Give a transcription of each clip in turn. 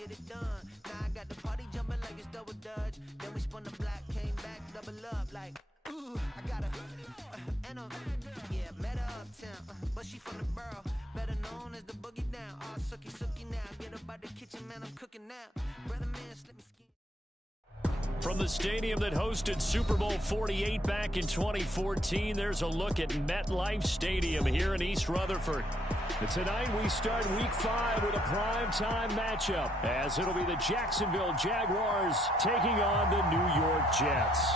get it done. Now I got the party jumping like it's double dutch. Then we spun the block, came back, double up like, ooh, I got her. And yeah, met her uptown. But she from the borough, better known as the boogie down. All sookie now. Get up out the kitchen, man, I'm cooking now. Brother man, slip me skin. From the stadium that hosted Super Bowl 48 back in 2014, there's a look at MetLife Stadium here in East Rutherford. And tonight we start Week 5 with a primetime matchup, as it'll be the Jacksonville Jaguars taking on the New York Jets.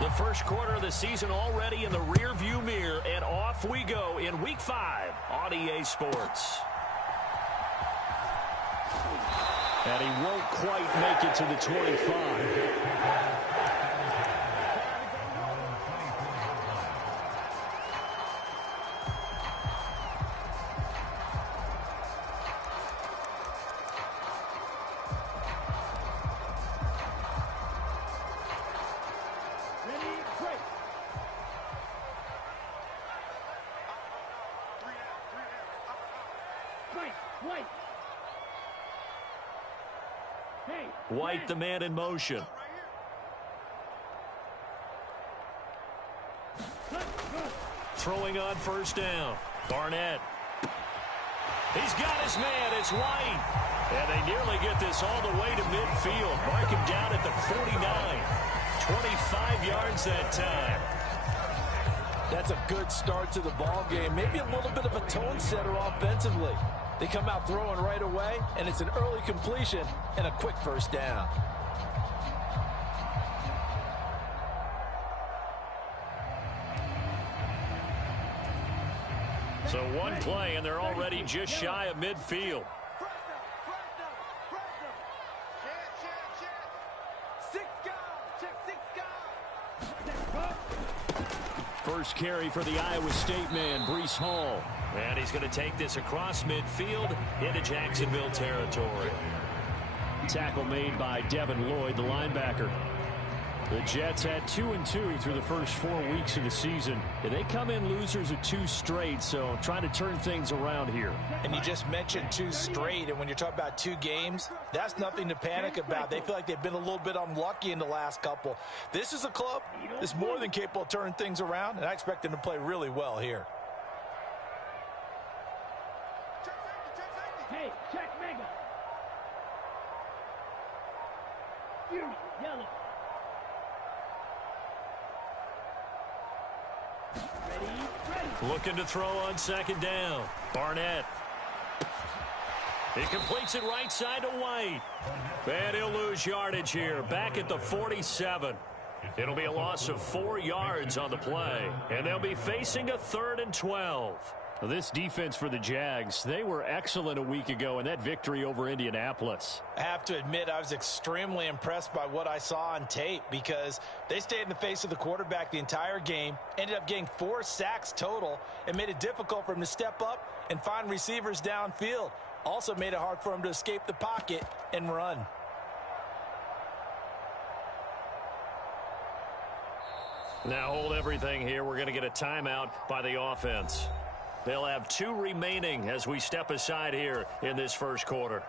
The first quarter of the season already in the rearview mirror, and off we go in Week 5 on EA Sports. And he won't quite make it to the 25. White, the man in motion. Throwing on first down. Barnett. He's got his man. It's White. And they nearly get this all the way to midfield. Mark him down at the 49. 25 yards that time. That's a good start to the ball game. Maybe a little bit of a tone setter offensively. They come out throwing right away, and it's an early completion and a quick first down. So one play, and they're already just shy of midfield. First carry for the Iowa State man, Breece Hall. And he's going to take this across midfield into Jacksonville territory. Tackle made by Devin Lloyd, the linebacker. The Jets had 2-2 through the first 4 weeks of the season. And they come in losers of 2 straight, so trying to turn things around here. And you just mentioned 2 straight, and when you're talking about 2 games, that's nothing to panic about. They feel like they've been a little bit unlucky in the last couple. This is a club that's more than capable of turning things around, and I expect them to play really well here. Hey, check mega. Yellow. Ready. Looking to throw on second down. Barnett. He completes it right side to White. And he'll lose yardage here. Back at the 47. It'll be a loss of 4 yards on the play. And they'll be facing a 3rd and 12. This defense for the Jags, they were excellent a week ago in that victory over Indianapolis. I have to admit, I was extremely impressed by what I saw on tape because they stayed in the face of the quarterback the entire game, ended up getting 4 sacks total, and made it difficult for him to step up and find receivers downfield. Also made it hard for him to escape the pocket and run. Now hold everything here. We're going to get a timeout by the offense. They'll have 2 remaining as we step aside here in this first quarter.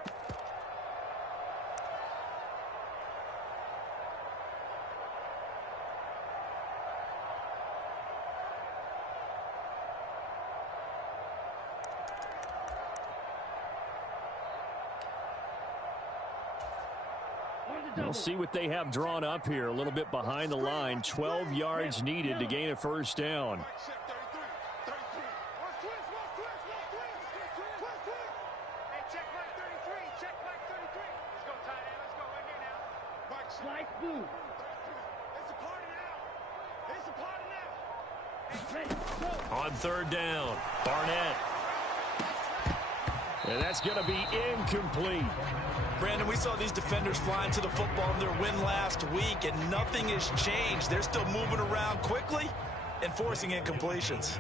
We'll see what they have drawn up here. A little bit behind the line. 12 yards needed to gain a first down. On 3rd down, Barnett. And that's going to be incomplete. Brandon, we saw these defenders flying to the football in their win last week, and nothing has changed. They're still moving around quickly and forcing incompletions.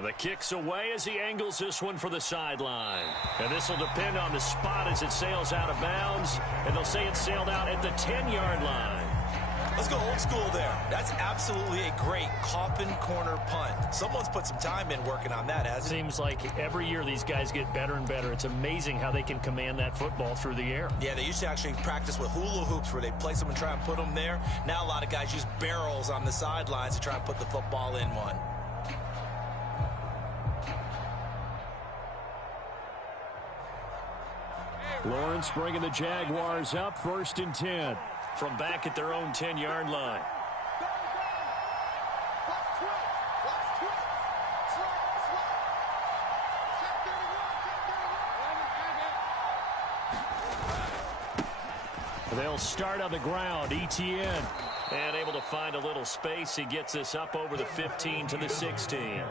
And the kick's away as he angles this one for the sideline. And this will depend on the spot as it sails out of bounds. And they'll say it sailed out at the 10-yard line. Let's go old school there. That's absolutely a great coffin corner punt. Someone's put some time in working on that, hasn't it? Seems like every year these guys get better and better. It's amazing how they can command that football through the air. Yeah, they used to actually practice with hula hoops where they place them and try and put them there. Now a lot of guys use barrels on the sidelines to try and put the football in one. Lawrence bringing the Jaguars up 1st and 10 from back at their own 10-yard line. They'll start on the ground. Etienne. And able to find a little space. He gets this up over the 15 to the 16.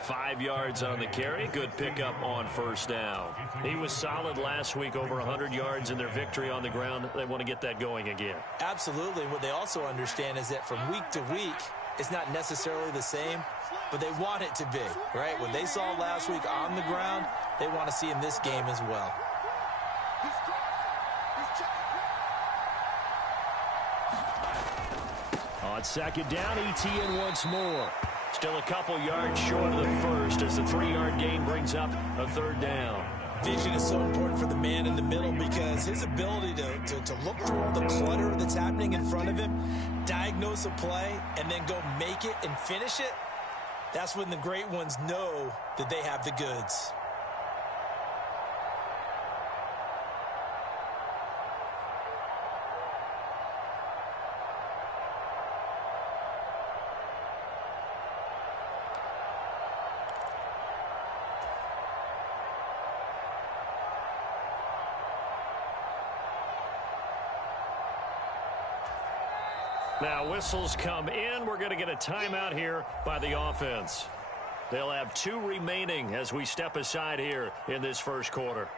5 yards on the carry. Good pickup on 1st down. He was solid last week, over 100 yards in their victory on the ground. They want to get that going again. Absolutely. What they also understand is that from week to week, it's not necessarily the same, but they want it to be, right? What they saw last week on the ground, they want to see in this game as well. On 2nd down, Etienne once more. Still a couple yards short of the first as the 3-yard gain brings up a 3rd down. Vision is so important for the man in the middle because his ability to look through all the clutter that's happening in front of him, diagnose a play, and then go make it and finish it, that's when the great ones know that they have the goods. Now whistles come in. We're going to get a timeout here by the offense. They'll have 2 remaining as we step aside here in this first quarter.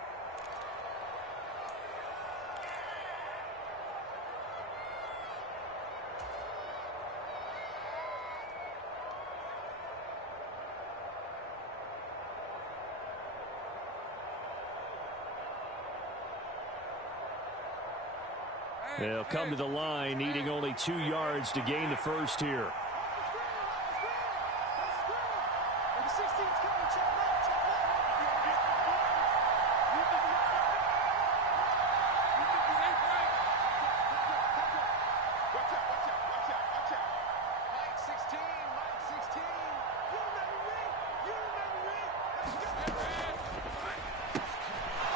They'll come to the line, needing only 2 yards to gain the first here.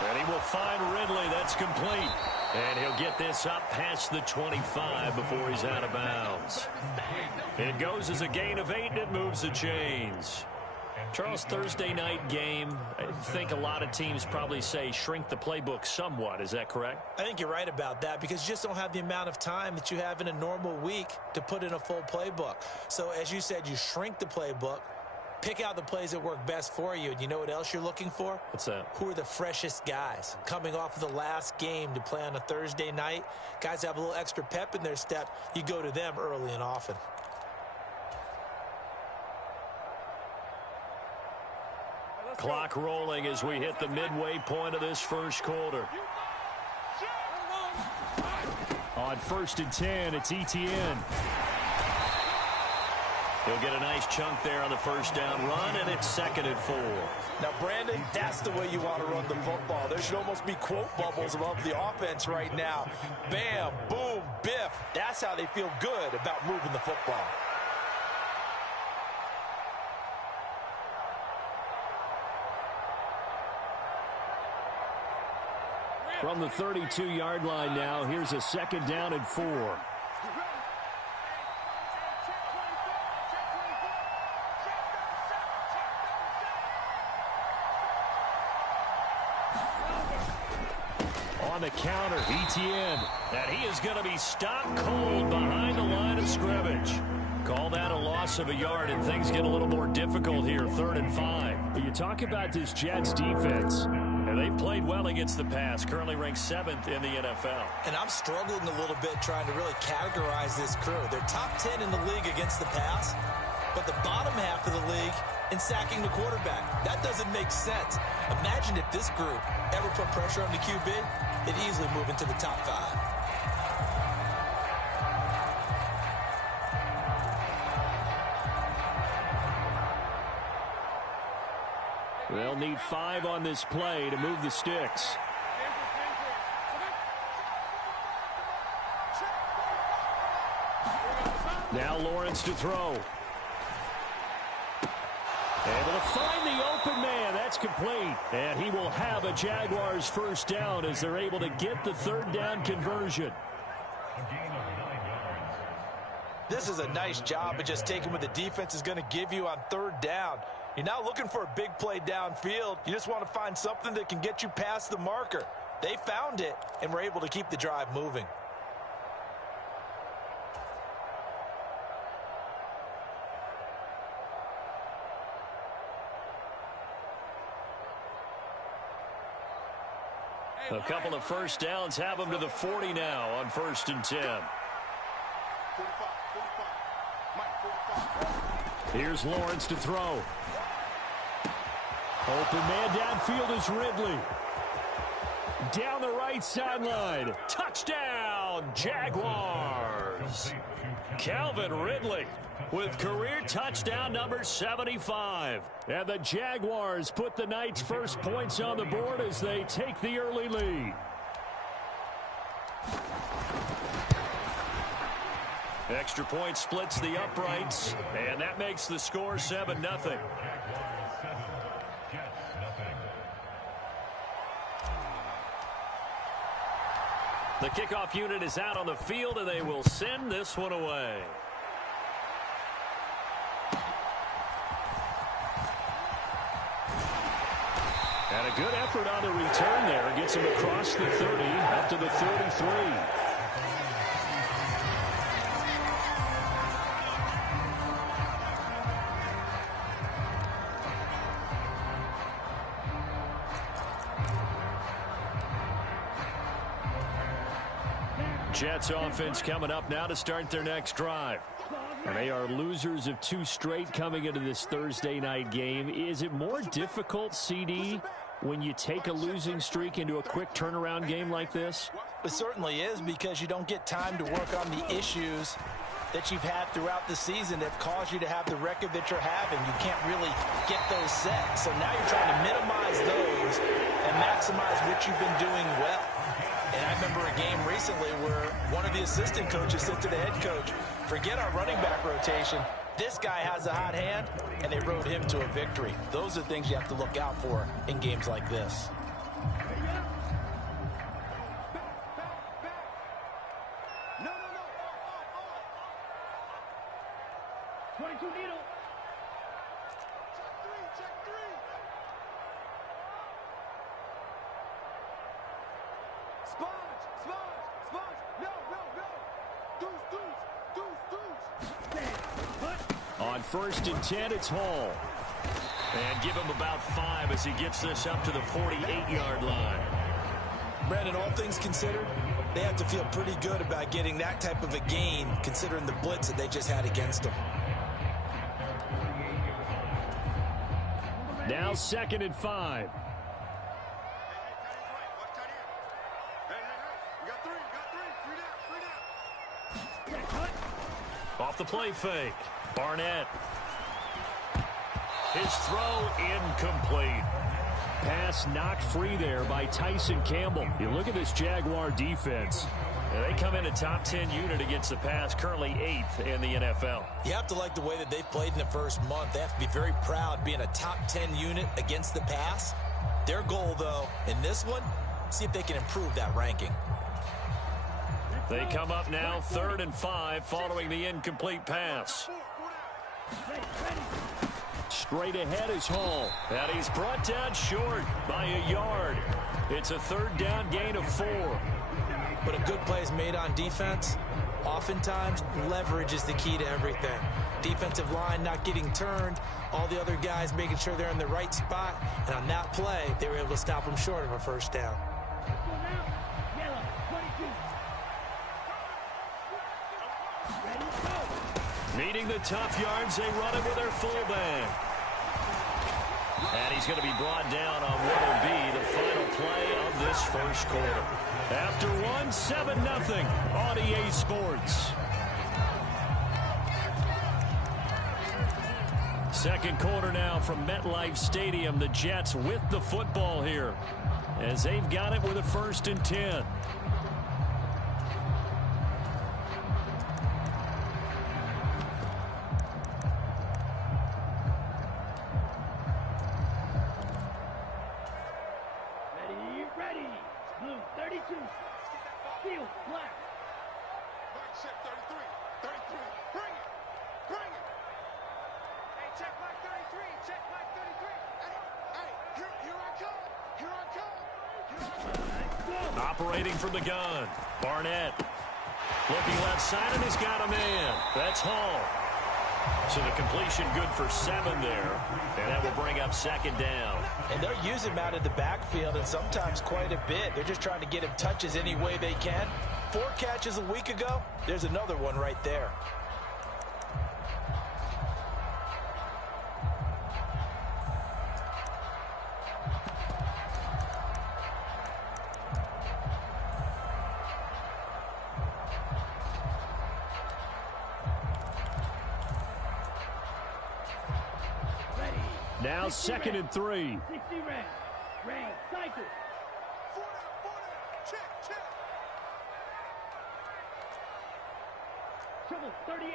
And he will find Ridley. That's complete. And he'll get this up past the 25 before he's out of bounds. It goes as a gain of 8, and it moves the chains. Charles, Thursday night game, I think a lot of teams probably say shrink the playbook somewhat. Is that correct? I think you're right about that because you just don't have the amount of time that you have in a normal week to put in a full playbook. So, as you said, you shrink the playbook. Pick out the plays that work best for you. And you know what else you're looking for? What's that? Who are the freshest guys? Coming off of the last game to play on a Thursday night, guys have a little extra pep in their step. You go to them early and often. Clock rolling as we hit the midway point of this first quarter. On 1st and 10, it's Etienne. He'll get a nice chunk there on the first down run, and it's 2nd and 4. Now, Brandon, that's the way you want to run the football. There should almost be quote bubbles above the offense right now. Bam, boom, biff. That's how they feel good about moving the football. From the 32-yard line now, here's a 2nd down and 4. On the counter, Etienne. And he is going to be stopped cold behind the line of scrimmage. Call that a loss of a yard, and things get a little more difficult here, 3rd and 5. But you talk about this Jets defense, and they've played well against the pass, currently ranked 7th in the NFL. And I'm struggling a little bit trying to really categorize this crew. They're top 10 in the league against the pass, but the bottom half of the league and sacking the quarterback. That doesn't make sense. Imagine if this group ever put pressure on the QB, they'd easily move into the top 5. They'll need 5 on this play to move the sticks. Now Lawrence to throw. Able to find the open man. That's complete. And he will have a Jaguars first down as they're able to get the third down conversion. This is a nice job of just taking what the defense is going to give you on third down. You're not looking for a big play downfield. You just want to find something that can get you past the marker. They found it and were able to keep the drive moving. A couple of first downs have them to the 40 now on 1st and 10. Here's Lawrence to throw. Open man downfield is Ridley. Down the right sideline. Touchdown, Jaguars. Calvin Ridley with career touchdown number 75. And the Jaguars put the Knights' first points on the board as they take the early lead. Extra point splits the uprights, and that makes the score 7-0. The kickoff unit is out on the field, and they will send this one away. And a good effort on the return there. Gets him across the 30, up to the 33. Jets offense coming up now to start their next drive. And they are losers of 2 straight coming into this Thursday night game. Is it more difficult, CD, when you take a losing streak into a quick turnaround game like this? It certainly is, because you don't get time to work on the issues that you've had throughout the season that caused you to have the record that you're having. You can't really get those set. So now you're trying to minimize those and maximize what you've been doing well. And I remember a game recently where one of the assistant coaches said to the head coach, forget our running back rotation. This guy has a hot hand, and they rode him to a victory. Those are things you have to look out for in games like this. No. 22 needle. Check three. Sponge. No. Deuce. On 1st and 10, it's Hall. And give him about 5 as he gets this up to the 48-yard line. Brandon, all things considered, they have to feel pretty good about getting that type of a gain, considering the blitz that they just had against them. Now 2nd and 5. Off the play fake. Barnett. His throw incomplete. Pass knocked free there by Tyson Campbell. You look at this Jaguar defense. They come in a top 10 unit against the pass, currently 8th in the NFL. You have to like the way that they've played in the first month. They have to be very proud being a top 10 unit against the pass. Their goal, though, in this one, see if they can improve that ranking. They come up now 3rd and 5 following the incomplete pass. Straight ahead is Hall. And he's brought down short by a yard. It's a 3rd down gain of 4. But a good play is made on defense. Oftentimes, leverage is the key to everything. Defensive line not getting turned. All the other guys making sure they're in the right spot. And on that play, they were able to stop them short of a first down. Needing the tough yards, they run it with their fullback. And he's going to be brought down on what will be the final play of this first quarter. After one, 7-0 on EA Sports. Second quarter now from MetLife Stadium. The Jets with the football here as they've got it with a 1st and 10. Ready. Blue 32. Field black. Mike check 33. 33. Bring it. Bring it. Hey, check Mike 33. Check Mike 33. Hey, here I come. Here I come. Here I come. Operating from the gun. Barnett. Looking left side, and he's got a man. That's Hall. So the completion good for 7 there. And that will bring up 2nd down. And they'll use him out of the backfield, and sometimes quite a bit. They're just trying to get him touches any way they can. 4 catches a week ago. There's another one right there. Now 2nd and 3. 60 red. Red. Cycle. 40. Check. Trouble 38.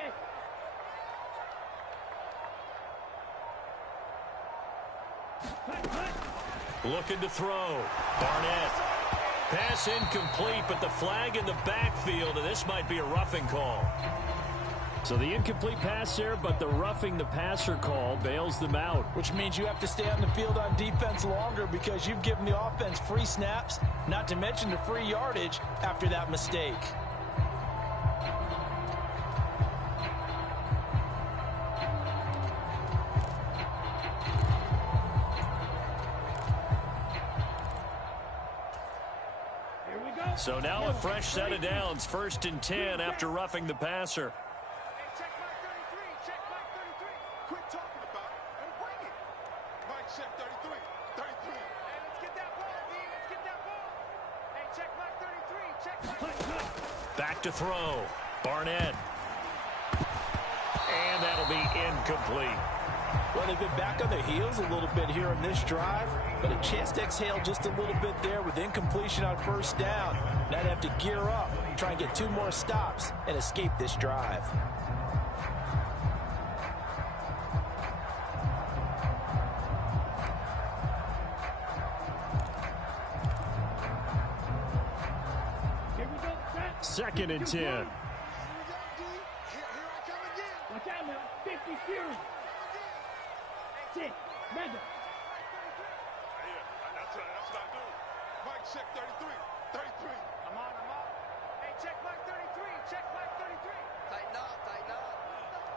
Looking to throw. Barnett. Pass incomplete, but the flag in the backfield, and this might be a roughing call. So the incomplete pass there, but the roughing the passer call bails them out. Which means you have to stay on the field on defense longer because you've given the offense free snaps, not to mention the free yardage after that mistake. Here we go. So now a fresh set of downs, 1st and 10 after roughing the passer. Hey, check Mike 33. Check Mike 33. Quit talking about it and bring it. Mike check 33. 33. Hey, let's get that ball, D. Let's get that ball. Hey, check Mike 33. Check Mike. Back to throw. Barnett. And that'll be incomplete. Well, they've been back on their heels a little bit here in this drive, but a chance to exhale just a little bit there with incompletion on 1st down. Now they have to gear up, try and get 2 more stops, and escape this drive. Here we go. Set. 2nd and 10. Here I come again. Watch out now. 50 Fury. 6. Mega. That's what I do. Mike check 33. 33. I'm on. Hey, check Mike 33. Check Mike 33. Tighten up.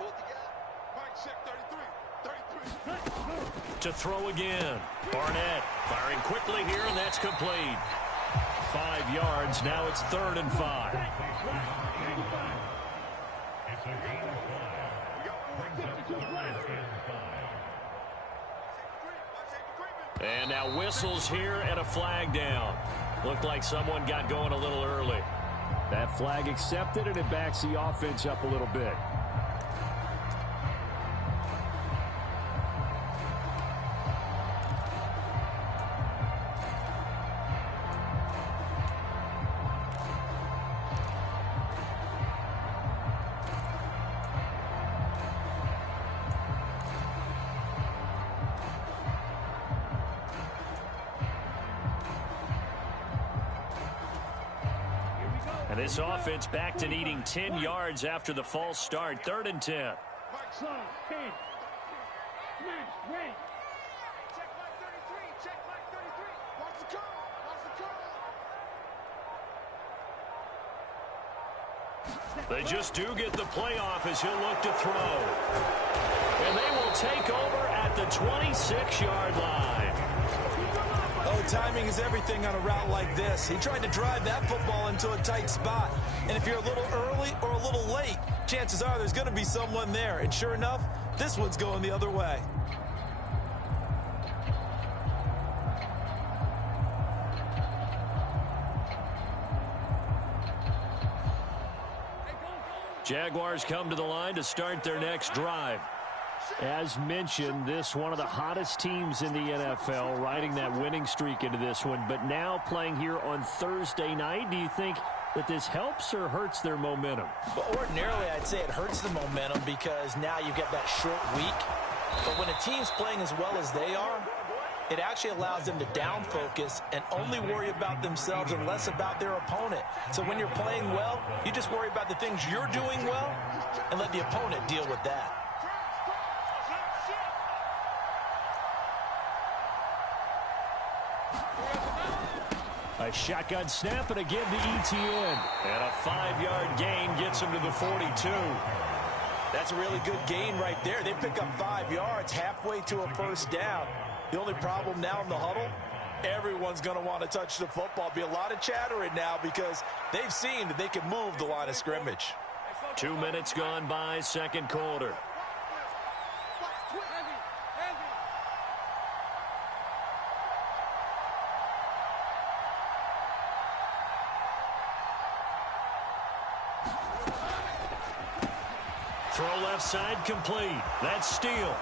Pull together. Mike check 33. 33. To throw again. Barnett firing quickly here, and that's complete. 5 yards. Now it's 3rd and 5. And now whistles here and a flag down. Looked like someone got going a little early. That flag accepted, and it backs the offense up a little bit. And this offense back to needing 10 yards after the false start. 3rd and 10. Slide. 10. Smash. Red. Check Mike 33. Check Mike 33. Watch the curl. They just do get the playoff as he'll look to throw. And they will take over at the 26-yard line. Oh, timing is everything on a route like this. He tried to drive that football into a tight spot. And if you're a little early or a little late, chances are there's going to be someone there. And sure enough, this one's going the other way. Jaguars come to the line to start their next drive. As mentioned, this one of the hottest teams in the NFL, riding that winning streak into this one. But now playing here on Thursday night, do you think that this helps or hurts their momentum? Well, ordinarily, I'd say it hurts the momentum because now you get that short week. But when a team's playing as well as they are, it actually allows them to down focus and only worry about themselves and less about their opponent. So when you're playing well, you just worry about the things you're doing well and let the opponent deal with that. A shotgun snap and again to Etienne. And a 5-yard gain gets him to the 42. That's a really good gain right there. They pick up 5 yards halfway to a first down. The only problem now in the huddle, everyone's going to want to touch the football. Be a lot of chattering now because they've seen that they can move the line of scrimmage. 2 minutes gone by, second quarter. Throw left side complete. That's Steele.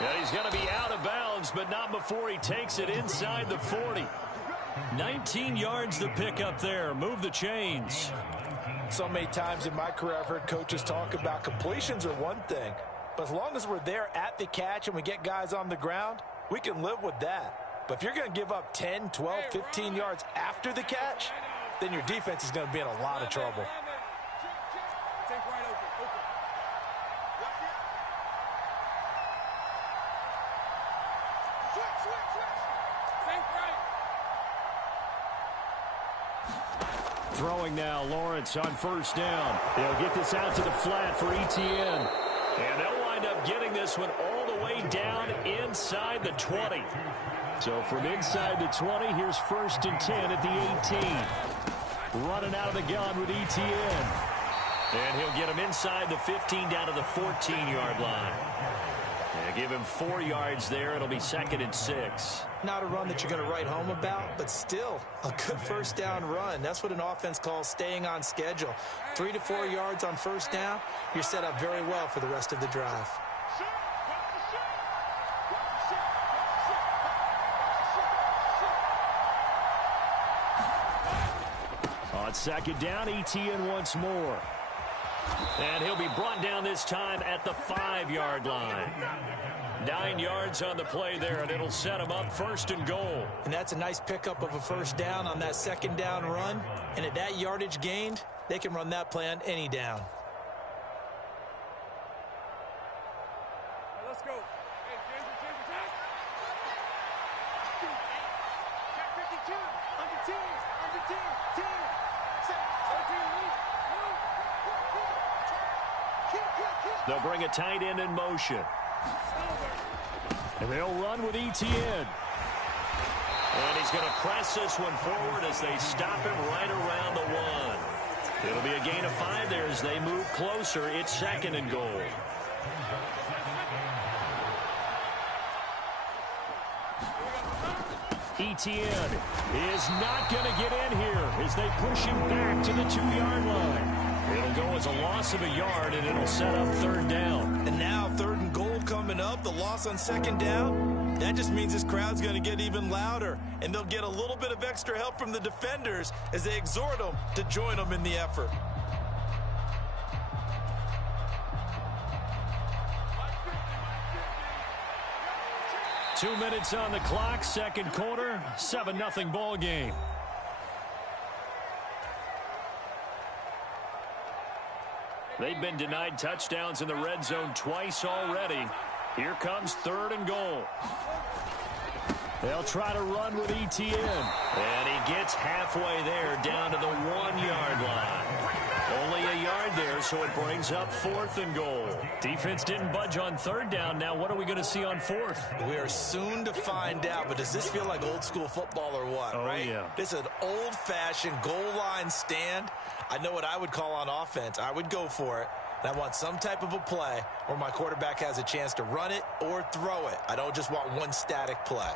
Yeah, he's going to be out of bounds, but not before he takes it inside the 40. 19 yards to pick up there. Move the chains. So many times in my career I've heard coaches talk about completions are one thing, but as long as we're there at the catch and we get guys on the ground, we can live with that. But if you're going to give up 10, 12, 15 yards after the catch, then your defense is going to be in a lot of trouble. Throwing now, Lawrence on first down. They'll get this out to the flat for Etienne. And they'll wind up getting this one all the way down inside the 20. So from inside the 20, here's 1st and 10 at the 18. Running out of the gun with Etienne. And he'll get him inside the 15 down to the 14-yard line. And give him 4 yards there. It'll be 2nd and 6. Not a run that you're going to write home about, but still a good first down run. That's what an offense calls staying on schedule. 3 to 4 yards on first down, you're set up very well for the rest of the drive. On 2nd down, Etienne once more. And he'll be brought down this time at the 5-yard line. 9 yards on the play there, and it'll set him up 1st and goal. And that's a nice pickup of a first down on that 2nd down run. And at that yardage gained, they can run that play on any down. Let's go. Hey, James, attack. Check 52. Under 10. Under 10. 10. 13. They'll bring a tight end in motion. And they'll run with Etienne. And he's going to press this one forward as they stop him right around the 1. It'll be a gain of 5 there as they move closer. It's 2nd and goal. Etienne is not going to get in here as they push him back to the 2-yard line. It'll go as a loss of a yard, and it'll set up 3rd down. And now 3rd and goal coming up, the loss on 2nd down. That just means this crowd's going to get even louder, and they'll get a little bit of extra help from the defenders as they exhort them to join them in the effort. Two minutes on the clock, second quarter, 7-0 ball game. They've been denied touchdowns in the red zone twice already. Here comes 3rd and goal. They'll try to run with Etienne. And he gets halfway there down to the 1-yard line. Only a yard there, so it brings up 4th and goal. Defense didn't budge on 3rd down. Now what are we going to see on 4th? We are soon to find out, but does this feel like old school football or what, right? Yeah. This is an old-fashioned goal line stand. I know what I would call on offense. I would go for it. And I want some type of a play where my quarterback has a chance to run it or throw it. I don't just want one static play.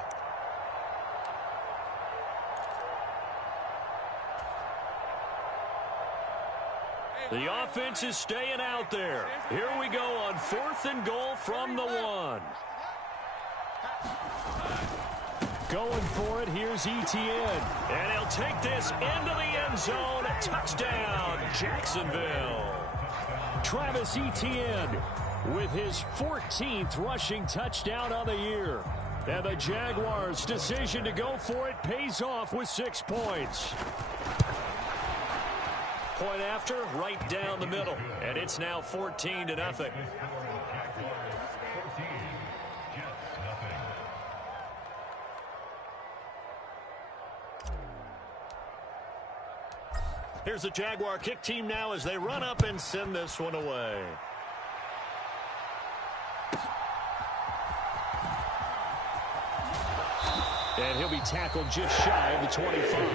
The offense is staying out there. Here we go on 4th and goal from the 1. Going for it, here's Etienne. And he'll take this into the end zone. Touchdown, Jacksonville. Travis Etienne with his 14th rushing touchdown on the year. And the Jaguars' decision to go for it pays off with 6 points. Point after, right down the middle. And it's now 14-0. Here's the Jaguar kick team now as they run up and send this one away. And he'll be tackled just shy of the 25.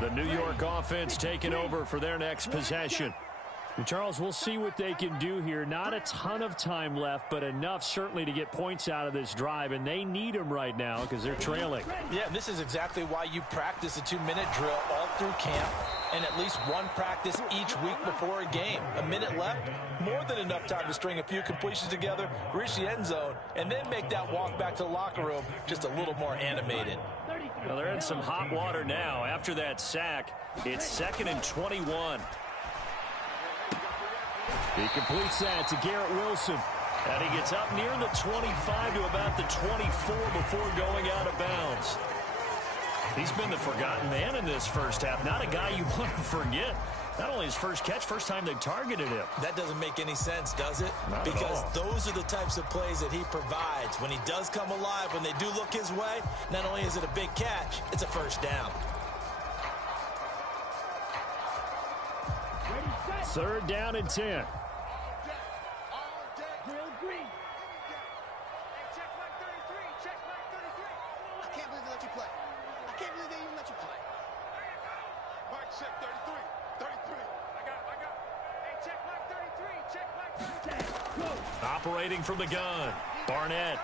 The New York offense taking over for their next possession. And Charles, we'll see what they can do here. Not a ton of time left, but enough certainly to get points out of this drive, and they need them right now because they're trailing. Yeah, this is exactly why you practice a 2-minute drill all through camp and at least one practice each week before a game. A minute left, more than enough time to string a few completions together, reach the end zone, and then make that walk back to the locker room just a little more animated. Well, they're in some hot water now. After that sack, it's 2nd and 21. He completes that to Garrett Wilson. And he gets up near the 25 to about the 24 before going out of bounds. He's been the forgotten man in this first half. Not a guy you want to forget. Not only his first catch, first time they targeted him. That doesn't make any sense, does it? Not because at all. Those are the types of plays that he provides. When he does come alive, when they do look his way, not only is it a big catch, it's a first down. 3rd down and 10. Operating from the gun, Barnett.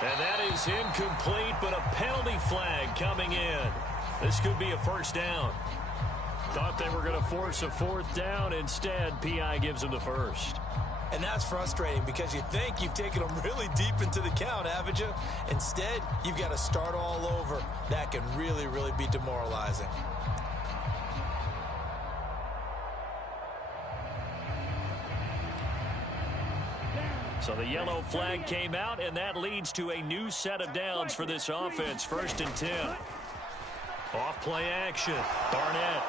And that is incomplete, but a penalty flag coming in. This could be a first down. Thought they were going to force a 4th down. Instead, P.I. gives them the first. And that's frustrating because you think you've taken them really deep into the count, haven't you? Instead, you've got to start all over. That can really, really be demoralizing. So the yellow flag came out, and that leads to a new set of downs for this offense. 1st and 10. Off play action. Barnett.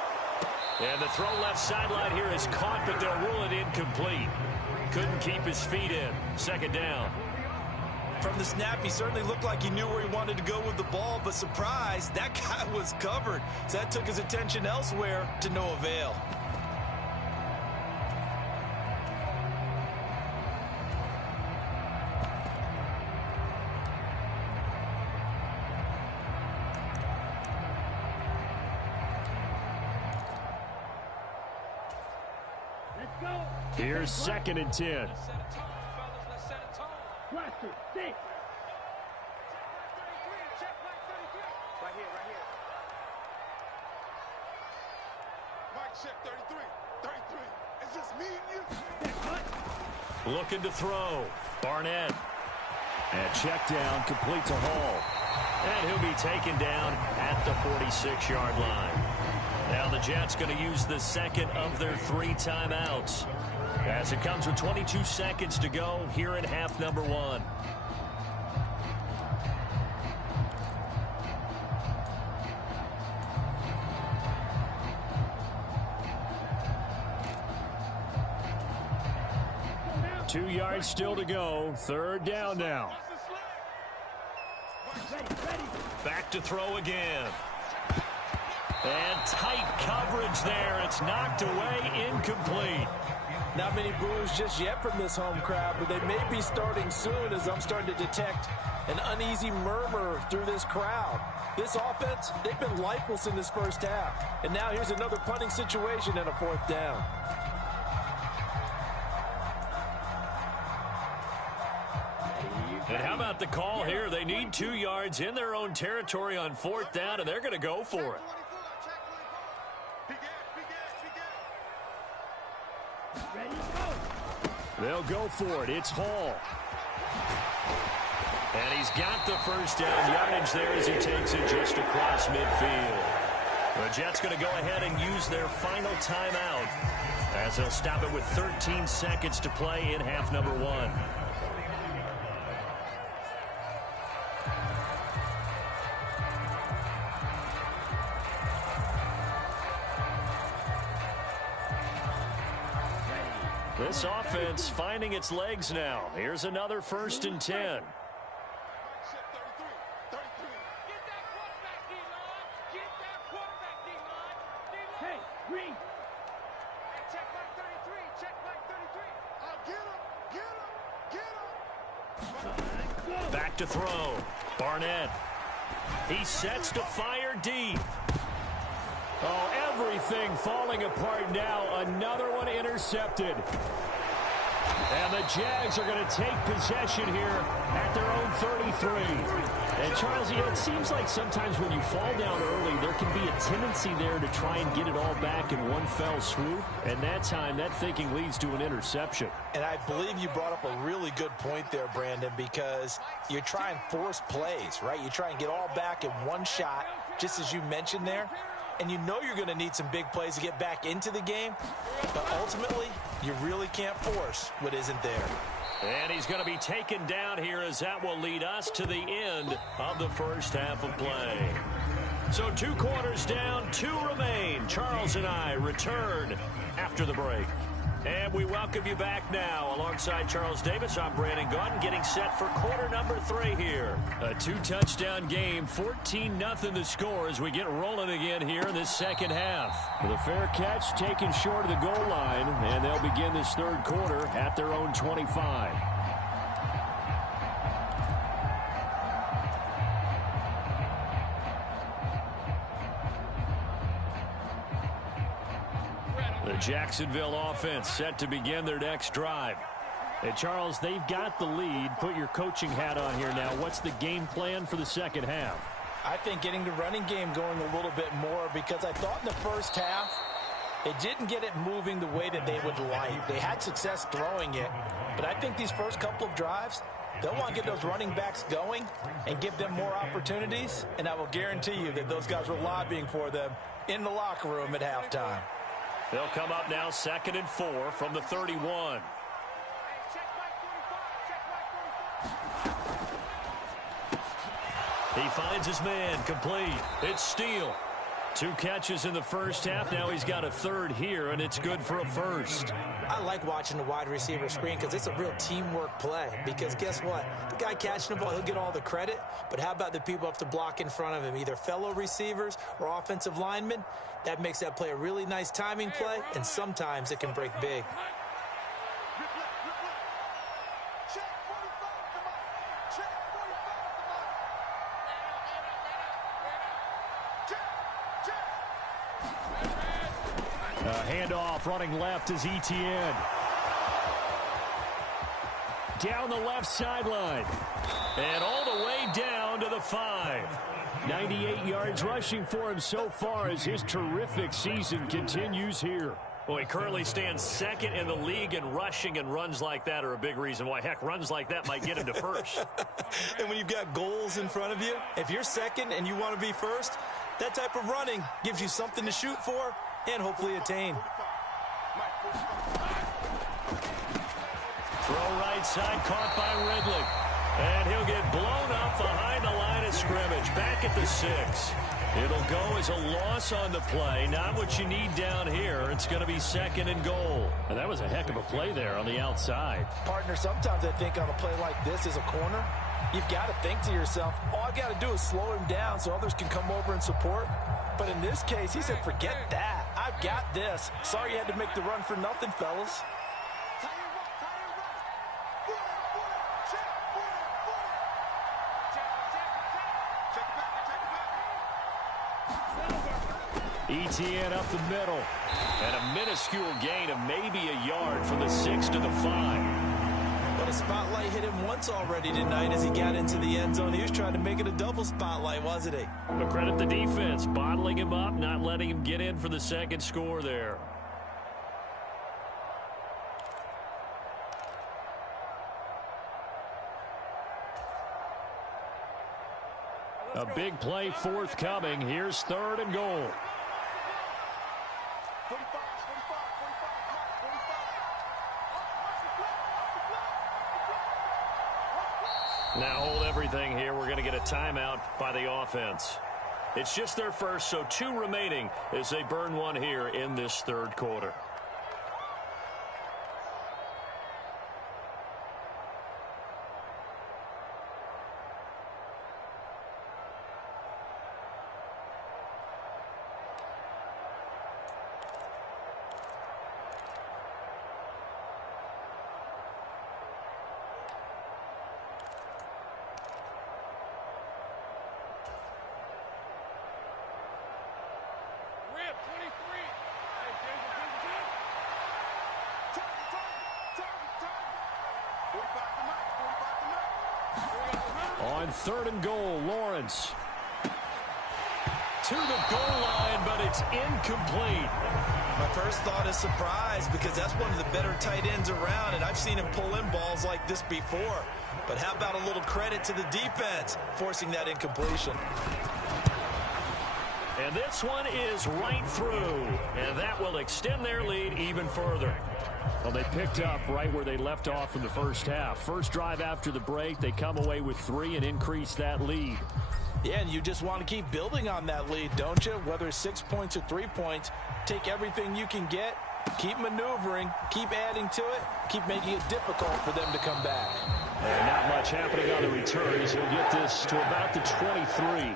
And the throw left sideline here is caught, but they'll rule it incomplete. Couldn't keep his feet in. 2nd down. From the snap, he certainly looked like he knew where he wanted to go with the ball, but surprise, that guy was covered. So that took his attention elsewhere to no avail. Here's 2nd and 10. Looking to throw. Barnett. And check down, complete to Hall. And he'll be taken down at the 46-yard line. Now the Jets going to use the 2nd of their 3 timeouts, as it comes with 22 seconds to go here in half number 1. Two yards still to go. 3rd down now. Back to throw again. And tight coverage there. It's knocked away, incomplete. Not many boos just yet from this home crowd, but they may be starting soon as I'm starting to detect an uneasy murmur through this crowd. This offense, they've been lifeless in this first half. And now here's another punting situation and a 4th down. And how about the call here? They need 2 yards in their own territory on 4th down, and they're going to go for it. They'll go for it. It's Hall. And he's got the first down yardage there as he takes it just across midfield. The Jets going to go ahead and use their final timeout as they'll stop it with 13 seconds to play in half number 1. This offense finding its legs now. Here's another 1st and 10. Hey, Green. Hey, check my 33. Check my 33. Get him. Back to throw. Barnett. He sets to fire deep. Oh, everything falling apart now. Another one intercepted. And the Jags are going to take possession here at their own 33. And, Charles, you know, it seems like sometimes when you fall down early, there can be a tendency there to try and get it all back in one fell swoop. And that time, that thinking leads to an interception. And I believe you brought up a really good point there, Brandon, because you try and force plays, right? You try and get all back in one shot, just as you mentioned there. And you know you're going to need some big plays to get back into the game. But ultimately, you really can't force what isn't there. And he's going to be taken down here as that will lead us to the end of the first half of play. So 2 quarters down, 2 remain. Charles and I return after the break. And we welcome you back now. Alongside Charles Davis, I'm Brandon Gaudin, getting set for quarter number 3 here. A 2-touchdown game, 14-0 the score as we get rolling again here in this second half. With a fair catch taken short of the goal line, and they'll begin this 3rd quarter at their own 25. The Jacksonville offense set to begin their next drive. And Charles, they've got the lead. Put your coaching hat on here now. What's the game plan for the second half? I think getting the running game going a little bit more, because I thought in the first half it didn't get it moving the way that they would like. They had success throwing it, but I think these first couple of drives, they'll want to get those running backs going and give them more opportunities, and I will guarantee you that those guys were lobbying for them in the locker room at halftime. They'll come up now 2nd and 4 from the 31. He finds his man, complete. It's Steele. 2 catches in the first half. Now he's got a 3rd here, and it's good for a 1st. I like watching the wide receiver screen because it's a real teamwork play. Because guess what? The guy catching the ball, he'll get all the credit. But how about the people up to block in front of him, either fellow receivers or offensive linemen? That makes that play a really nice timing play, and sometimes it can break big. Handoff running left is Etienne. Down the left sideline. And all the way down to the 5. 98 yards rushing for him so far as his terrific season continues here. Well, he currently stands 2nd in the league in rushing, and runs like that are a big reason why. Heck, runs like that might get him to 1st. And when you've got goals in front of you, if you're 2nd and you want to be 1st, that type of running gives you something to shoot for and hopefully attain. Throw right side, caught by Ridley. And he'll get blown up behind the line of scrimmage. Back at the 6. It'll go as a loss on the play. Not what you need down here. It's going to be 2nd and goal. And that was a heck of a play there on the outside. Partner, sometimes I think on a play like this as a corner, you've got to think to yourself, all I got to do is slow him down so others can come over and support. But in this case, he said, forget that. I've got this. Sorry you had to make the run for nothing, fellas. ETN up the middle. And a minuscule gain of maybe a yard from the 6 to the 5. But a spotlight hit him once already tonight as he got into the end zone. He was trying to make it a double spotlight, wasn't he? But credit the defense, bottling him up, not letting him get in for the second score there. A big play forthcoming. Here's 3rd and goal. 45, 45, Now hold everything here. We're going to get a timeout by the offense. It's just their first, so 2 remaining as they burn one here in this 3rd quarter. On 3rd and goal, Lawrence to the goal line, but it's incomplete. My first thought is surprise because that's one of the better tight ends around, and I've seen him pull in balls like this before. But how about a little credit to the defense forcing that incompletion? And this one is right through, and that will extend their lead even further. Well, they picked up right where they left off in the first half. First drive after the break, they come away with 3 and increase that lead. Yeah, and you just want to keep building on that lead, don't you? Whether it's 6 points or 3 points, take everything you can get, keep maneuvering, keep adding to it, keep making it difficult for them to come back. And not much happening on the returns. He'll get this to about the 23.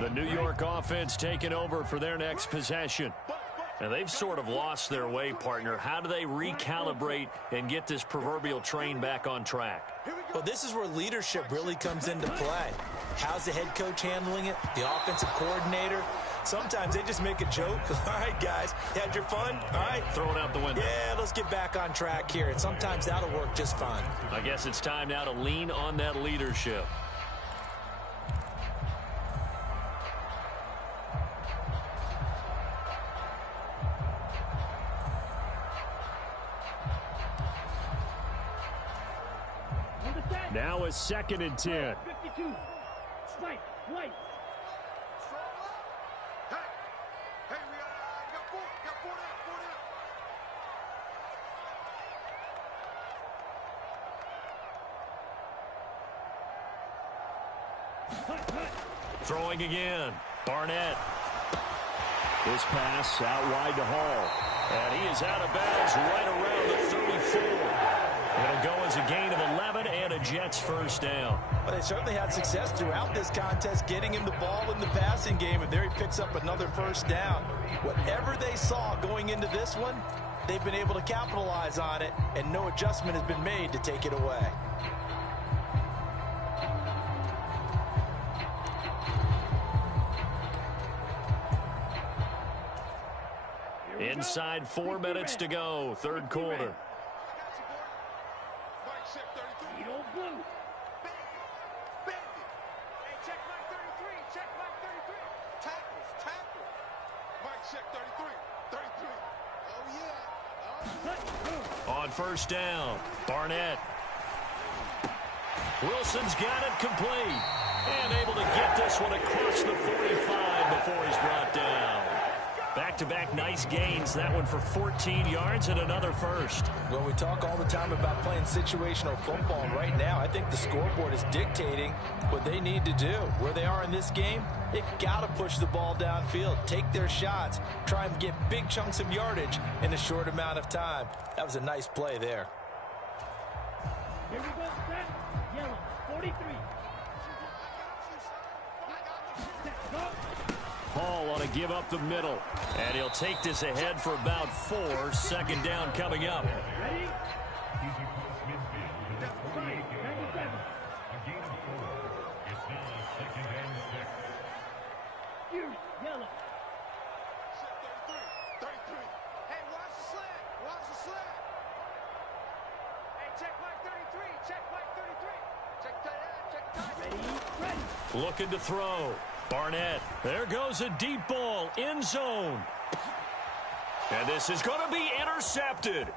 The New York offense taking over for their next possession. And they've sort of lost their way, partner. How do they recalibrate and get this proverbial train back on track? Well, this is where leadership really comes into play. How's the head coach handling it? The offensive coordinator? Sometimes they just make a joke. All right, guys, had your fun? All right. Throw it out the window. Yeah, let's get back on track here. And sometimes that'll work just fine. I guess it's time now to lean on that leadership. Now is 2nd and 10. 52. Strike. White. Hey, we got 4 down. Throwing again. Barnett. This pass out wide to Hall. And he is out of bounds right around the 34. It'll go as a gain of 11 and a Jets first down. But they certainly had success throughout this contest, getting him the ball in the passing game, and there he picks up another first down. Whatever they saw going into this one, they've been able to capitalize on it, and no adjustment has been made to take it away. Inside 4 minutes to go, 3rd quarter. You don't blue. Bandit. Hey, check Mike 33. Check Mike 33. Tackles. Mike, check 33. 33. Oh, yeah. On first down, Barnett. Wilson's got it complete. And able to get this one across the 45 before he's brought down. Back-to-back nice gains. That one for 14 yards and another first. Well, we talk all the time about playing situational football, and right now I think the scoreboard is dictating what they need to do. Where they are in this game, they've got to push the ball downfield, take their shots, try and get big chunks of yardage in a short amount of time. That was a nice play there. Here we go, set. Yellow. 43. to give up the middle. And he'll take this ahead for about 4. Second down coming up. Ready? Yellow. Check 33. 33. Hey, watch the slant. Watch the slant. Hey, check Mike 33. Check Mike 33. Check tight end. Check tight end. Ready? Looking to throw. Barnett. There goes a deep ball. End zone. And this is going to be intercepted.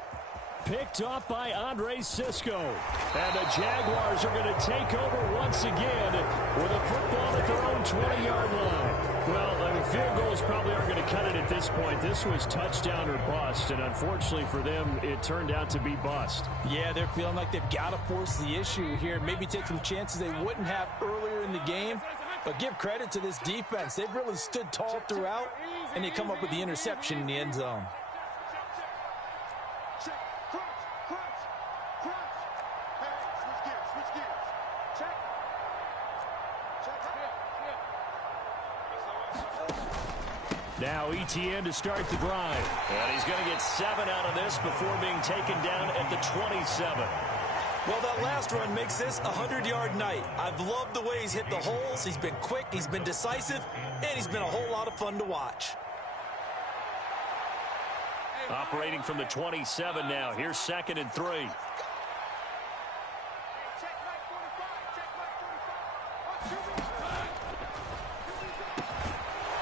Picked off by Andre Sisco. And the Jaguars are going to take over once again with a football at their own 20-yard line. Well, I mean, field goals probably aren't going to cut it at this point. This was touchdown or bust, and unfortunately for them, it turned out to be bust. Yeah, they're feeling like they've got to force the issue here. Maybe take some chances they wouldn't have earlier in the game. But give credit to this defense. They've really stood tall throughout, and they come up with the interception in the end zone. Check. Crunch. Crunch. Crunch. Hey, switch gears. Check. Now ETN to start the drive. And he's going to get 7 out of this before being taken down at the 27. Well, that last run makes this a 100-yard night. I've loved the way he's hit the holes. He's been quick, he's been decisive, and he's been a whole lot of fun to watch. Operating from the 27 now. Here's 2nd and 3. Check Mike 45. Check Mike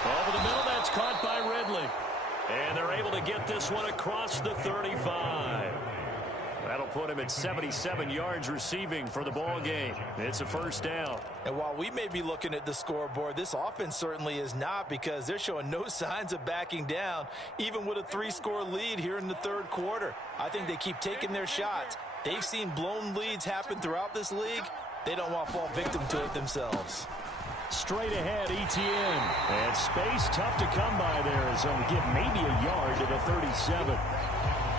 45. Over the middle, that's caught by Ridley. And they're able to get this one across the 35. That'll put him at 77 yards receiving for the ball game. It's a first down. And while we may be looking at the scoreboard, this offense certainly is not, because they're showing no signs of backing down, even with a 3-score lead here in the third quarter. I think they keep taking their shots. They've seen blown leads happen throughout this league. They don't want to fall victim to it themselves. Straight ahead, ETN. And space tough to come by there as he'll get maybe a yard to the 37.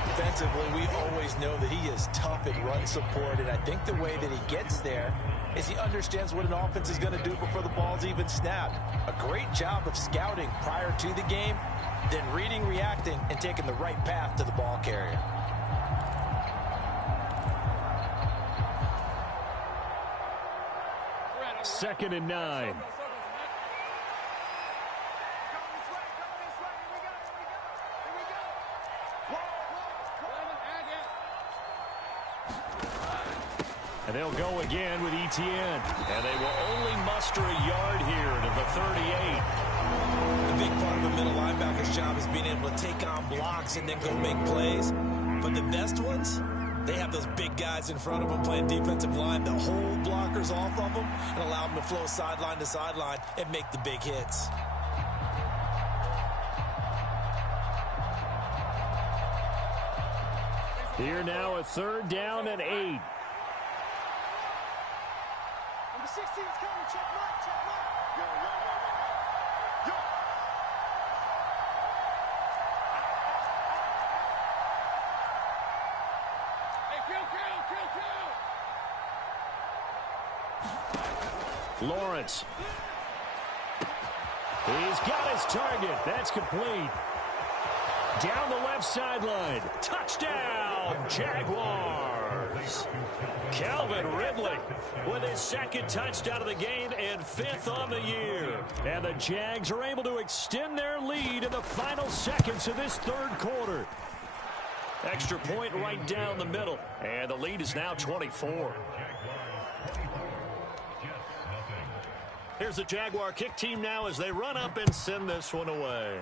Defensively, we always know that he is tough at run support, and I think the way that he gets there is he understands what an offense is going to do before the ball's even snapped. A great job of scouting prior to the game, then reading, reacting, and taking the right path to the ball carrier. Second and 9. And they'll go again with ETN. And they will only muster a yard here to the 38. The big part of a middle linebacker's job is being able to take on blocks and then go make plays. But the best ones, they have those big guys in front of them playing defensive line that hold blockers off of them and allow them to flow sideline to sideline and make the big hits. Here now, a 3rd down and 8. Number 16's coming. Check Mike. Check Mike. Yo. Hey, Lawrence. He's got his target. That's complete. Down the left sideline. Touchdown, Jaguars. Calvin Ridley with his 2nd touchdown of the game and 5th on the year. And the Jags are able to extend their lead in the final seconds of this 3rd quarter. Extra point right down the middle. And the lead is now 24. Here's the Jaguar kick team now as they run up and send this one away.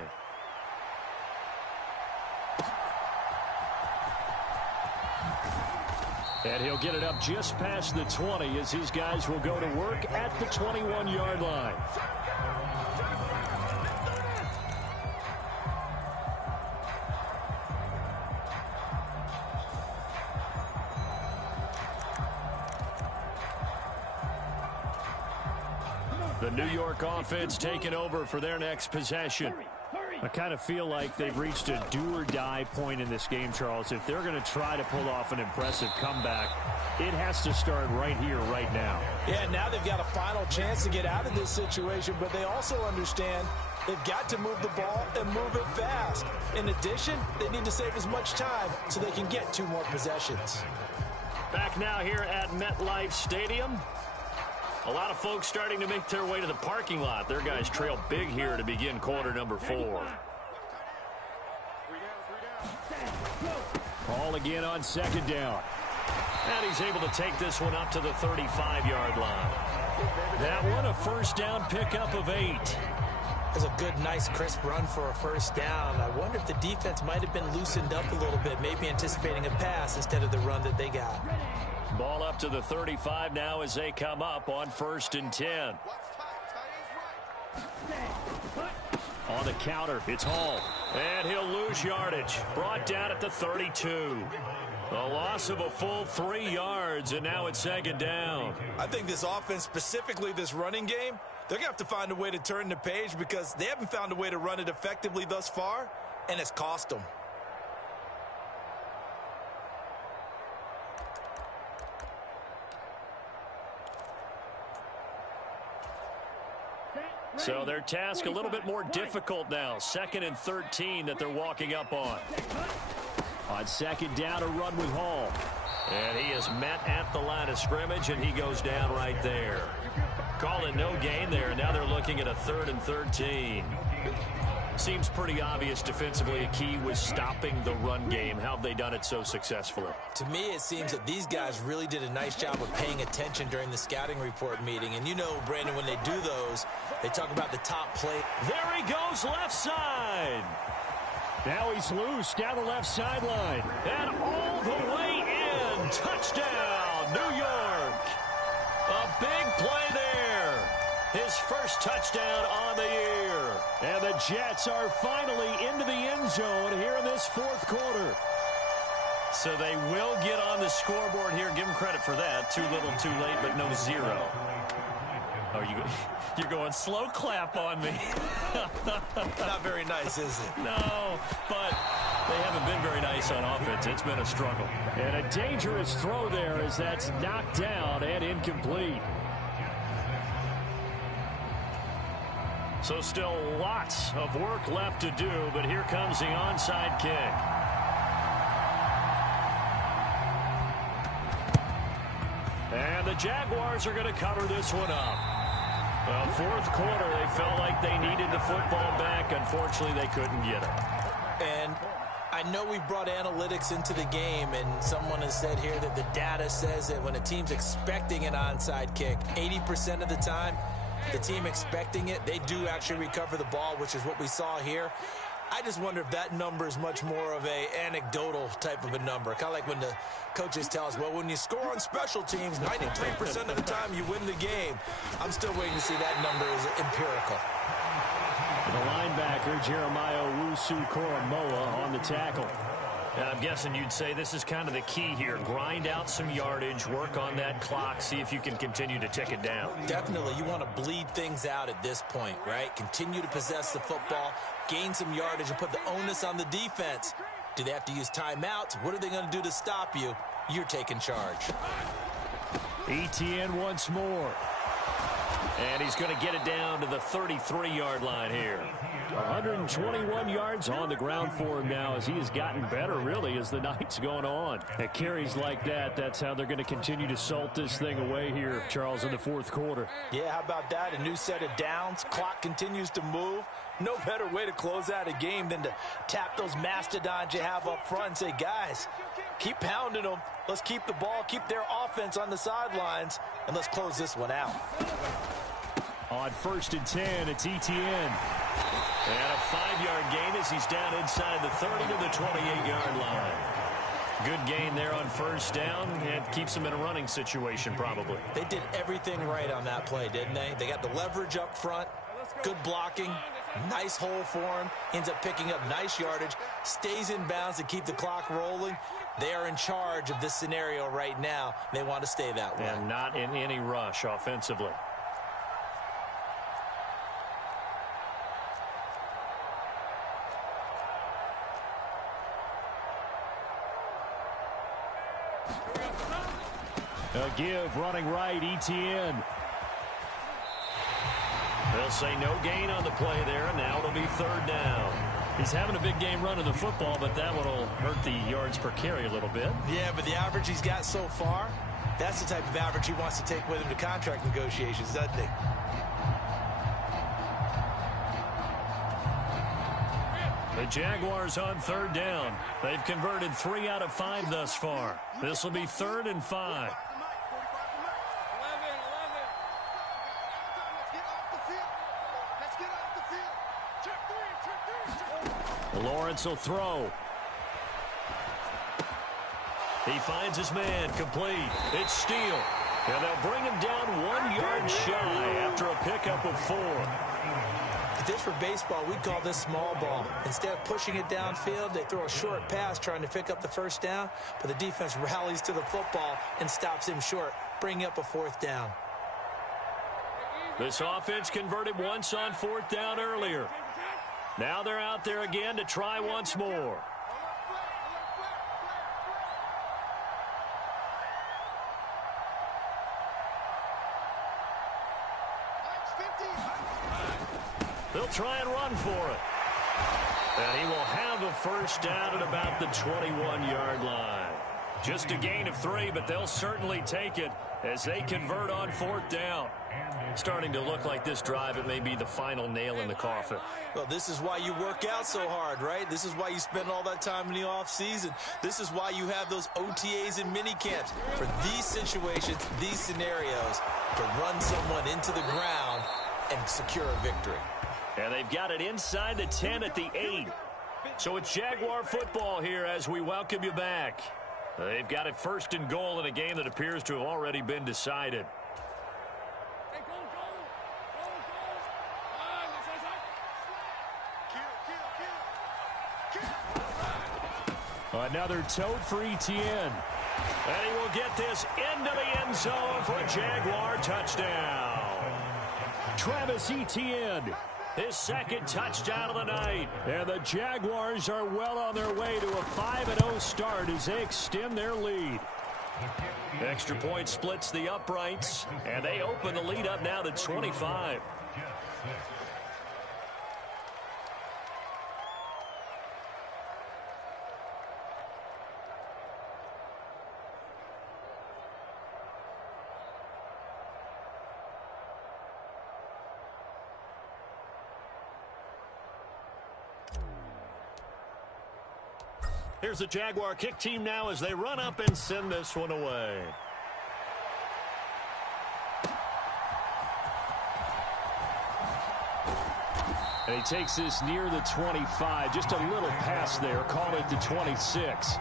And he'll get it up just past the 20 as his guys will go to work at the 21-yard line. The New York offense taking over for their next possession. I kind of feel like they've reached a do-or-die point in this game, Charles. If they're going to try to pull off an impressive comeback, it has to start right here, right now. Yeah, now they've got a final chance to get out of this situation, but they also understand They've got to move the ball and move it fast. In addition, they need to save as much time so they can get 2 more possessions. Back now here at MetLife Stadium. A lot of folks starting to make their way to the parking lot. Their guys trail big here to begin quarter number 4. Ball again on second down. And he's able to take this one up to the 35-yard line. That one, a first down pickup of 8. That's a good, nice, crisp run for a first down. I wonder if the defense might have been loosened up a little bit, maybe anticipating a pass instead of the run that they got. Ball up to the 35 now as they come up on 1st and 10. On the counter, it's Hall. And he'll lose yardage. Brought down at the 32. A loss of a full 3 yards, and now it's 2nd down. I think this offense, specifically this running game, they're going to have to find a way to turn the page because they haven't found a way to run it effectively thus far, and it's cost them. So their task a little bit more difficult now. 2nd and 13 that they're walking up on. On 2nd down, a run with Hall. And he is met at the line of scrimmage, and he goes down right there. Call it no gain there. Now they're looking at a 3rd and 13. Seems pretty obvious defensively a key was stopping the run game. How have they done it so successfully? To me, it seems that these guys really did a nice job of paying attention during the scouting report meeting. And you know, Brandon, when they do those, they talk about the top play. There he goes, left side. Now he's loose down the left sideline. And all the way in. Touchdown, New York. A big play there. His first touchdown on the year. And the Jets are finally into the end zone here in this 4th quarter. So they will get on the scoreboard here. Give them credit for that. Too little, too late, but no 0. Oh, you're going slow clap on me. Not very nice, is it? No, but they haven't been very nice on offense. It's been a struggle. And a dangerous throw there as that's knocked down and incomplete. So still lots of work left to do, but here comes the onside kick. And the Jaguars are going to cover this one up. Well, 4th quarter, they felt like they needed the football back. Unfortunately, they couldn't get it. And I know we've brought analytics into the game, and someone has said here that the data says that when a team's expecting an onside kick, 80% of the time, the team expecting it, they do actually recover the ball, which is what we saw here. I just wonder if that number is much more of a anecdotal type of a number. Kind of like when the coaches tell us, well, when you score on special teams, 93% of the time you win the game. I'm still waiting to see that number is empirical. The linebacker, Jeremiah Owusu-Koramoah, on the tackle. And I'm guessing you'd say this is kind of the key here. Grind out some yardage, work on that clock, see if you can continue to tick it down. Definitely. You want to bleed things out at this point, right? Continue to possess the football, gain some yardage, and put the onus on the defense. Do they have to use timeouts? What are they going to do to stop you? You're taking charge. ETN once more. And he's going to get it down to the 33-yard line here. 121 yards on the ground for him now as he has gotten better, really, as the night's going on. At carries like that, that's how they're going to continue to salt this thing away here, Charles, in the 4th quarter. Yeah, how about that? A new set of downs. Clock continues to move. No better way to close out a game than to tap those mastodons you have up front and say, guys, keep pounding them. Let's keep the ball, keep their offense on the sidelines, and let's close this one out. On 1st and 10, it's ETN. And a 5-yard gain as he's down inside the 30 to the 28-yard line. Good gain there on 1st down, and keeps them in a running situation probably. They did everything right on that play, didn't they? They got the leverage up front, good blocking, nice hole for him, ends up picking up nice yardage, stays in bounds to keep the clock rolling. They are in charge of this scenario right now. They want to stay that way. And not in any rush offensively. A give running right, ETN. They'll say no gain on the play there, and now it'll be third down. He's having a big game running the football, but that one will hurt the yards per carry a little bit. Yeah, but the average he's got so far, that's the type of average he wants to take with him to contract negotiations, doesn't he? The Jaguars on third down. They've converted 3 out of 5 thus far. This will be 3rd and 5. Lawrence will throw. He finds his man, complete. It's Steele. And they'll bring him down 1 yard shy after a pickup of 4. If this were baseball, we'd call this small ball. Instead of pushing it downfield, they throw a short pass trying to pick up the first down, but the defense rallies to the football and stops him short, bringing up a 4th down. This offense converted once on 4th down earlier. Now they're out there again to try once more. They'll try and run for it. And he will have a first down at about the 21-yard line. Just a gain of 3, but they'll certainly take it as they convert on 4th down. Starting to look like this drive, it may be the final nail in the coffin. Well, this is why you work out so hard, right? This is why you spend all that time in the offseason. This is why you have those OTAs and mini camps. For these situations, these scenarios, to run someone into the ground and secure a victory. And they've got it inside the 10 at the 8. So it's Jaguar football here as we welcome you back. They've got it 1st and goal in a game that appears to have already been decided. Another tote for Etienne. And he will get this into the end zone for a Jaguar touchdown. Travis Etienne, His 2nd touchdown of the night. and the Jaguars are well on their way to a 5-0 start as they extend their lead. Extra point splits the uprights, and they open the lead up now to 25. Here's the Jaguar kick team now as they run up and send this one away. And he takes this near the 25. Just a little pass there. Call it the 26.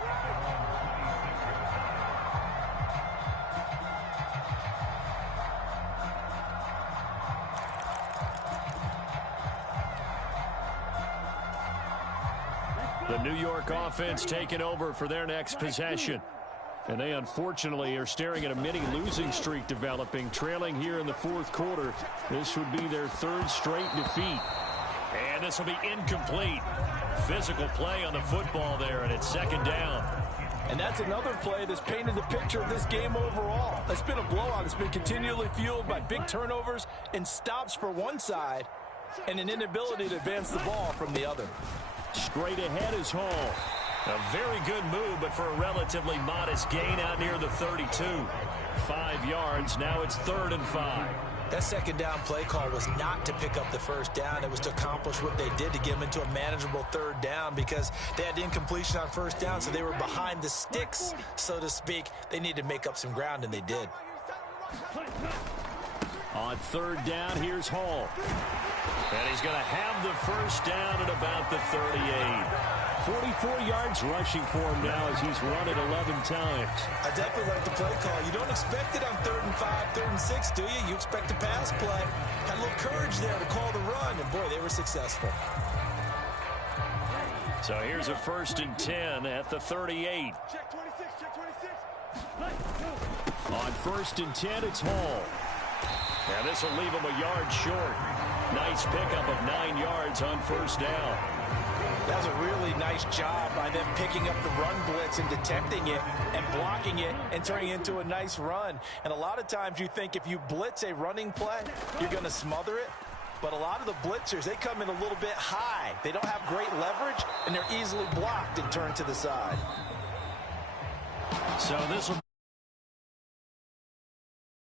The New York offense taking over for their next possession. And they unfortunately are staring at a mini losing streak developing, trailing here in the 4th quarter. This would be their 3rd straight defeat. And this will be incomplete. Physical play on the football there, and it's 2nd down. And that's another play that's painted the picture of this game overall. It's been a blowout. It's been continually fueled by big turnovers and stops for one side and an inability to advance the ball from the other. Straight ahead is Hall. A very good move, but for a relatively modest gain out near the 32. 5 yards. Now it's 3rd and 5. That 2nd down play call was not to pick up the 1st down. It was to accomplish what they did to get them into a manageable 3rd down because they had incompletion on 1st down, so they were behind the sticks, so to speak. They needed to make up some ground, and they did. On 3rd down, here's Hall. And he's going to have the 1st down at about the 38. 44 yards rushing for him now as he's run it 11 times. I definitely like the play call. You don't expect it on 3rd and 5, 3rd and 6, do you? You expect a pass play. Had a little courage there to call the run, and boy, they were successful. So here's a 1st and 10 at the 38. Check 26, check 26. On 1st and 10, it's Hall. And this will leave him a yard short. Nice pickup of 9 yards on 1st down. That was a really nice job by them picking up the run blitz and detecting it and blocking it and turning it into a nice run. And a lot of times you think if you blitz a running play, you're going to smother it. But a lot of the blitzers, they come in a little bit high. They don't have great leverage, and they're easily blocked and turned to the side. So this will